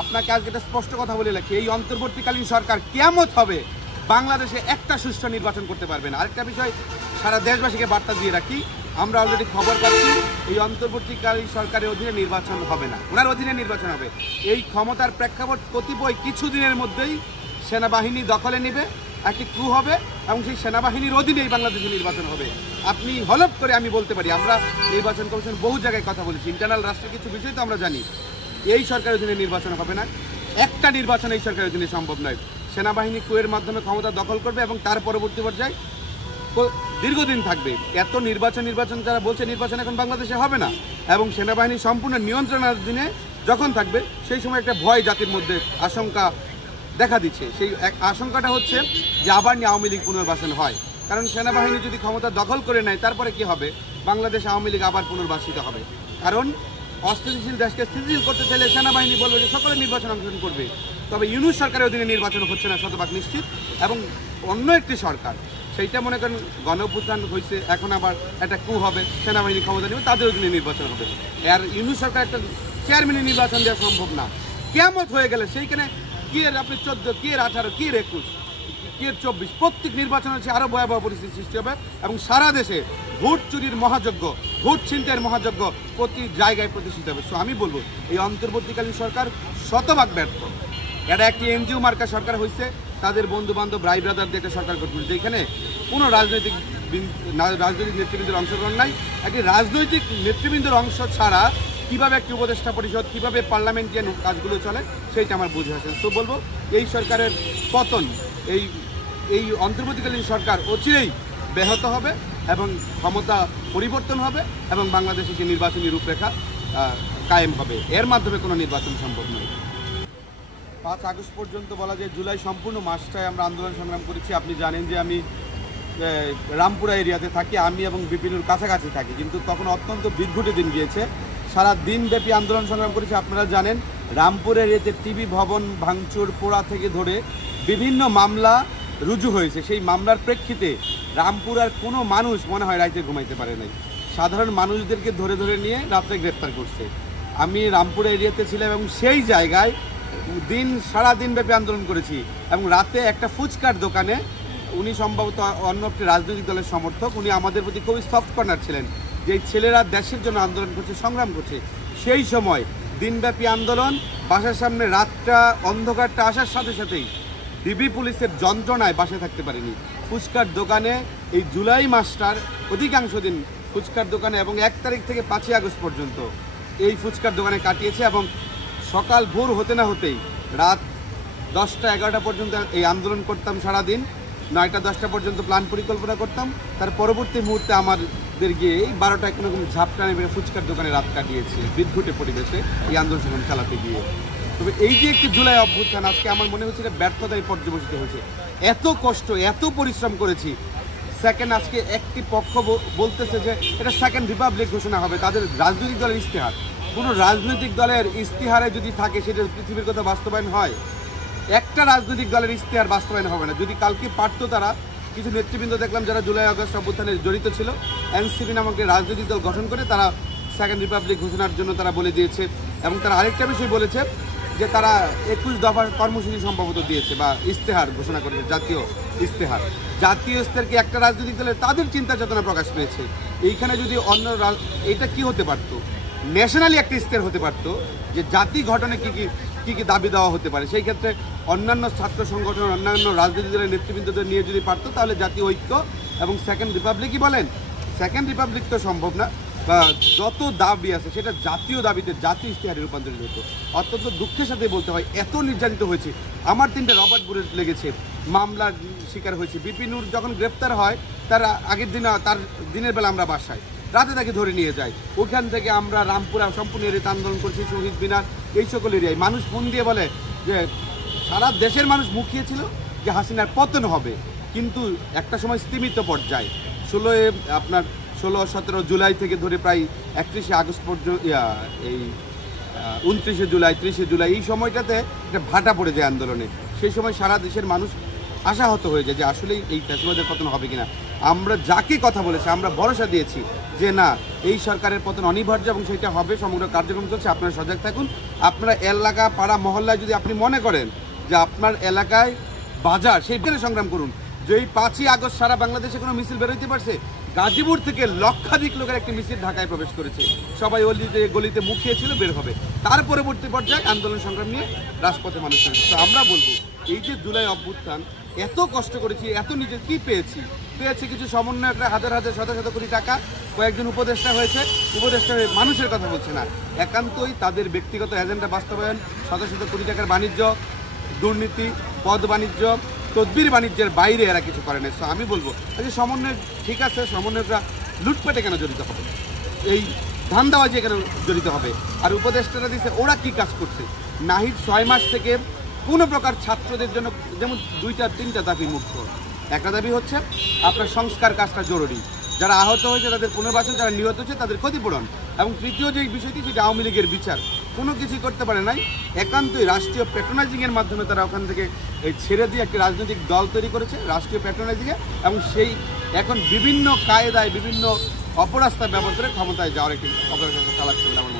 আপনাকে আজকে একটা স্পষ্ট কথা বলে রাখি, এই অন্তর্বর্তীকালীন সরকার কিয়ামত হবে বাংলাদেশে একটা সুষ্ঠু নির্বাচন করতে পারবে না। আরেকটা বিষয় সারা দেশবাসীকে বার্তা দিয়ে রাখি, আমরা অলরেডি খবর পাচ্ছি এই অন্তর্বর্তীকালীন সরকারের অধীনে নির্বাচন হবে না, ওনার অধীনে নির্বাচন হবে। এই ক্ষমতার প্রেক্ষাপট কতিপয় কিছুদিনের মধ্যেই সেনাবাহিনী দখলে নেবে, একটি ক্রু হবে এবং সেই সেনাবাহিনীর অধীনেই বাংলাদেশে নির্বাচন হবে। আপনি হলফ করে আমি বলতে পারি, আমরা নির্বাচন কমিশন বহু জায়গায় কথা বলেছি, ইন্টারনাল রাষ্ট্রের কিছু বিষয় তো আমরা জানি, এই সরকারের অধীনে নির্বাচন হবে না। একটা নির্বাচন এই সরকারের অধীনে সম্ভব নয়। সেনাবাহিনী ক্রুয়ের মাধ্যমে ক্ষমতা দখল করবে এবং তার পরবর্তী পর্যায়ে দীর্ঘদিন থাকবে। এত নির্বাচন যারা বলছে নির্বাচন এখন বাংলাদেশে হবে না এবং সেনাবাহিনী সম্পূর্ণ নিয়ন্ত্রণাধীনে যখন থাকবে সেই সময় একটা ভয় জাতির মধ্যে আশঙ্কা দেখা দিচ্ছে। সেই আশঙ্কাটা হচ্ছে যে আবার আওয়ামী লীগ পুনর্বাসন হয়, কারণ সেনাবাহিনী যদি ক্ষমতা দখল করে নেয় তারপরে কি হবে, বাংলাদেশ আওয়ামী লীগ আবার পুনর্বাসিত হবে। কারণ অস্থিতিশীল দেশকে স্থিতিশীল করতে চাইলে সেনাবাহিনী বলবে যে সকলে নির্বাচন অংশগ্রহণ করবে। তবে ইউনূস সরকারের অধীনে নির্বাচন হচ্ছে না শতভাগ নিশ্চিত, এবং অন্য একটি সরকার, সেইটা মনে করেন গণঅভ্যুত্থান হয়েছে, এখন আবার একটা কু হবে, সেনাবাহিনী ক্ষমতা নেবে, তাদের অধীনে নির্বাচন হবে। আর ইউনূস সরকার একটা চেয়ারম্যানের নির্বাচন দেওয়া সম্ভব না। কিয়ামত হয়ে গেলে সেইখানে কি এর আপনি 14, কি এর 18, কি এর 21, কি এর 24, প্রত্যেক নির্বাচন হচ্ছে আরও ভয়াবহ পরিস্থিতি সৃষ্টি হবে এবং সারা দেশে ভোট চুরির মহাযজ্ঞ, ভোট ছিনতাইয়ের মহাযজ্ঞ প্রতি জায়গায় প্রতিষ্ঠিত হবে। সো আমি বলবো এই অন্তর্বর্তীকালীন সরকার শতভাগ ব্যর্থ। এটা একটি এনজিও মার্কা সরকার হয়েছে, তাদের বন্ধু বান্ধব ভাই ব্রাদারদের একটা সরকার গঠন করেছে, যেখানে কোনো রাজনৈতিক নেতৃবৃন্দের অংশগ্রহণ নাই। একটি রাজনৈতিক নেতৃবৃন্দের অংশ ছাড়া কীভাবে একটি উপদেষ্টা পরিষদ, কীভাবে পার্লামেন্টারিয়ান কাজগুলো চলে সেইটা আমার বুঝে আসে। তো বলবো এই সরকারের পতন, এই অন্তর্বর্তীকালীন সরকার অচিরেই ব্যাহত হবে এবং ক্ষমতা পরিবর্তন হবে এবং বাংলাদেশে যে নির্বাচনী রূপরেখা কায়েম হবে, এর মাধ্যমে কোনো নির্বাচন সম্ভব নয়। 5 আগস্ট পর্যন্ত বলা যায় জুলাই সম্পূর্ণ মাসটায় আমরা আন্দোলন সংগ্রাম করেছি। আপনি জানেন যে আমি রামপুরা এরিয়াতে থাকি, আমি এবং বিপিনুর কাছাকাছি থাকি, কিন্তু তখন অত্যন্ত বিদ্ঘুটে দিন গিয়েছে, সারা দিনব্যাপী আন্দোলন সংগ্রাম করেছি। আপনারা জানেন রামপুর এরিয়াতে টিভি ভবন ভাঙচুর, পোড়া থেকে ধরে বিভিন্ন মামলা রুজু হয়েছে। সেই মামলার প্রেক্ষিতে রামপুরার কোনো মানুষ মনে হয় রাইতে ঘুমাইতে পারে নাই, সাধারণ মানুষদেরকে ধরে ধরে নিয়ে রাত্রে গ্রেফতার করছে। আমি রামপুর এরিয়াতে ছিলাম এবং সেই জায়গায় সারা দিনব্যাপী আন্দোলন করেছি এবং রাতে একটা ফুচকার দোকানে, উনি সম্ভবত অন্য একটি রাজনৈতিক দলের সমর্থক, উনি আমাদের প্রতি খুবই সফট কর্নার ছিলেন, যে ছেলেরা দেশের জন্য আন্দোলন করছে, সংগ্রাম করছে। সেই সময় দিনব্যাপী আন্দোলন, বাসার সামনে রাতটা অন্ধকারটা আসার সাথে সাথেই ডিবি পুলিশের যন্ত্রণায় বাসায় থাকতে পারিনি। ফুচকার দোকানে এই জুলাই মাসটার অধিকাংশ দিন ফুচকার দোকানে এবং 1 তারিখ থেকে 5 আগস্ট পর্যন্ত এই ফুচকার দোকানে কাটিয়েছে এবং সকাল ভোর হতে না হতেই রাত 10টা 11টা পর্যন্ত এই আন্দোলন করতাম। সারাদিন 9টা 10টা পর্যন্ত প্ল্যান পরিকল্পনা করতাম। তার পরবর্তী মুহূর্তে আমাদের গিয়ে 12টায় কোনো ঝাপটা নেমে ফুচকার দোকানে রাত কাটিয়েছি বিদ্ঘুটে পরিবেশে এই আন্দোলন সংগ্রাম চালাতে গিয়ে। তবে এই যে একটি জুলাই অভ্যুত্থান, আজকে আমার মনে হচ্ছে যে ব্যর্থতায় পর্যবসিত হয়েছে। এত কষ্ট, এত পরিশ্রম করেছি, সেকেন্ড আজকে একটি পক্ষ বলতেছে যে এটা সেকেন্ড রিপাবলিক ঘোষণা হবে, তাদের রাজনৈতিক দলের ইশতেহার। কোনো রাজনৈতিক দলের ইশতেহারে যদি থাকে সেটা পৃথিবীর কথা বাস্তবায়ন হয়, একটা রাজনৈতিক দলের ইশতেহার বাস্তবায়ন হবে না। যদি কালকে পারতো, তারা কিছু নেতৃবৃন্দ দেখলাম যারা জুলাই আগস্ট অভ্যুত্থানে জড়িত ছিল, এনসিপি নামক রাজনৈতিক দল গঠন করে তারা সেকেন্ড রিপাবলিক ঘোষণার জন্য তারা বলে দিয়েছে। এবং তারা আরেকটা বিষয় বলেছে যে তারা 21 দফার কর্মসূচি সম্ভবত দিয়েছে বা ইশতেহার ঘোষণা করবে, জাতীয় ইশতেহার। জাতীয় ইশতেহারকে একটা রাজনৈতিক দলের তাদের চিন্তা চেতনা প্রকাশ পেয়েছে। এইখানে যদি অন্য এটা কি হতে পারতো, ন্যাশনালি একটা ইশতেহার হতে পারতো যে জাতি গঠনে কী কী দাবি দেওয়া হতে পারে। সেই ক্ষেত্রে অন্যান্য ছাত্র সংগঠন, অন্যান্য রাজনৈতিক দলের নেতৃবৃন্দদের নিয়ে যদি পারতো, তাহলে জাতীয় ঐক্য এবং সেকেন্ড রিপাবলিকই বলেন, সেকেন্ড রিপাবলিক তো সম্ভব না, বা যত দাবি আছে সেটা জাতীয় দাবিতে জাতীয় ইশতেহারে রূপান্তরিত হতো। অত্যন্ত দুঃখের সাথে বলতে হয় এত নির্যাতিত হয়েছে। আমার 3টে রবার্ট বুলেট লেগেছে, মামলার শিকার হয়েছে। বিপিনুর যখন গ্রেফতার হয় তার আগের দিন, তার দিনের বেলা আমরা বাসায়, রাতে তাকে ধরে নিয়ে যাই। ওখান থেকে আমরা রামপুরা সম্পূর্ণ এরিয়াতে আন্দোলন করছি, শহীদ মিনার, এই সকল এরিয়ায়। মানুষ ফোন দিয়ে বলে যে সারা দেশের মানুষ মুখিয়েছিল যে হাসিনার পতন হবে, কিন্তু একটা সময় স্তীমিত পর্যায়ে 16-17 জুলাই থেকে ধরে প্রায় 31 আগস্ট পর্যন্ত, এই 29 জুলাই 30 জুলাই, এই সময়টাতে একটা ভাটা পড়ে যায় আন্দোলনে। সেই সময় সারা দেশের মানুষ আশাহত হয়ে যায় যে আসলেই এই ফ্যাসিবাদের পতন হবে কিনা। আমরা যাকে কথা বলেছি আমরা ভরসা দিয়েছি যে না এই সরকারের পতন অনিবার্য এবং সেটা হবে, সমগ্র কার্যক্রম চলছে। আপনারা সজাগ থাকুন। আপনারা এলাকা পাড়া মহল্লায় যদি আপনি মনে করেন যে আপনার এলাকায় বাজার, সেইখানে সংগ্রাম করুন। যে এই 5ই আগস্ট সারা বাংলাদেশে কোনো মিছিল বেরোতে পারছে? গাজীপুর থেকে লক্ষাধিক লোকের একটি মিছিল ঢাকায় প্রবেশ করেছে। সবাই অলিতে গলিতে মুখিয়েছিল বের হবে। তার পরবর্তী পর্যায়ে আন্দোলন সংগ্রাম নিয়ে রাজপথে মানুষ চলছে। তো আমরা বলবো এই যে জুলাই অভ্যুত্থান, এত কষ্ট করেছি, এত নিজে কি পেয়েছি কিছু সমন্বয়করা হাজার হাজার শত শত কোটি টাকা, কয়েকজন উপদেষ্টা হয়েছে, উপদেষ্টা হয়ে মানুষের কথা বলছে না, একান্তই তাদের ব্যক্তিগত এজেন্ডা বাস্তবায়ন, শত শত কোটি টাকার বাণিজ্য, দুর্নীতি, পদ বাণিজ্য, তদবির বাণিজ্যের বাইরে এরা কিছু করে না। সো আমি বলবো যে সমন্বয় ঠিক আছে, সমন্বয়করা লুটপাটে কেন জড়িত হবে, এই ধান্দাবাজি কেন জড়িত হবে? আর উপদেষ্টারা দিচ্ছে ওরা কি কাজ করছে? নাহিদ 6 মাস থেকে কোনো প্রকার ছাত্রদের জন্য যেমন 2-3টা দাবি মুক্ত। একটা দাবি হচ্ছে আপনার সংস্কার কাজটা জরুরি, যারা আহত হয়েছে তাদের পুনর্বাসন, যারা নিহত হয়েছে তাদের ক্ষতিপূরণ, এবং তৃতীয় যে বিষয়টি সেটা আওয়ামী লীগের বিচার। কোনো কিছুই করতে পারে নাই, একান্তই রাষ্ট্রীয় প্যাট্রোনাইজিংয়ের মাধ্যমে তারা ওখান থেকে এই ছেড়ে দিয়ে একটি রাজনৈতিক দল তৈরি করেছে রাষ্ট্রীয় প্যাট্রোনাইজিংয়ে, এবং সেই এখন বিভিন্ন কায়দায় বিভিন্ন অপরাস্তা ব্যবহার করে ক্ষমতায় যাওয়ার একটি অপরাস্তা চালাচ্ছে বলে আমার মনে হয়।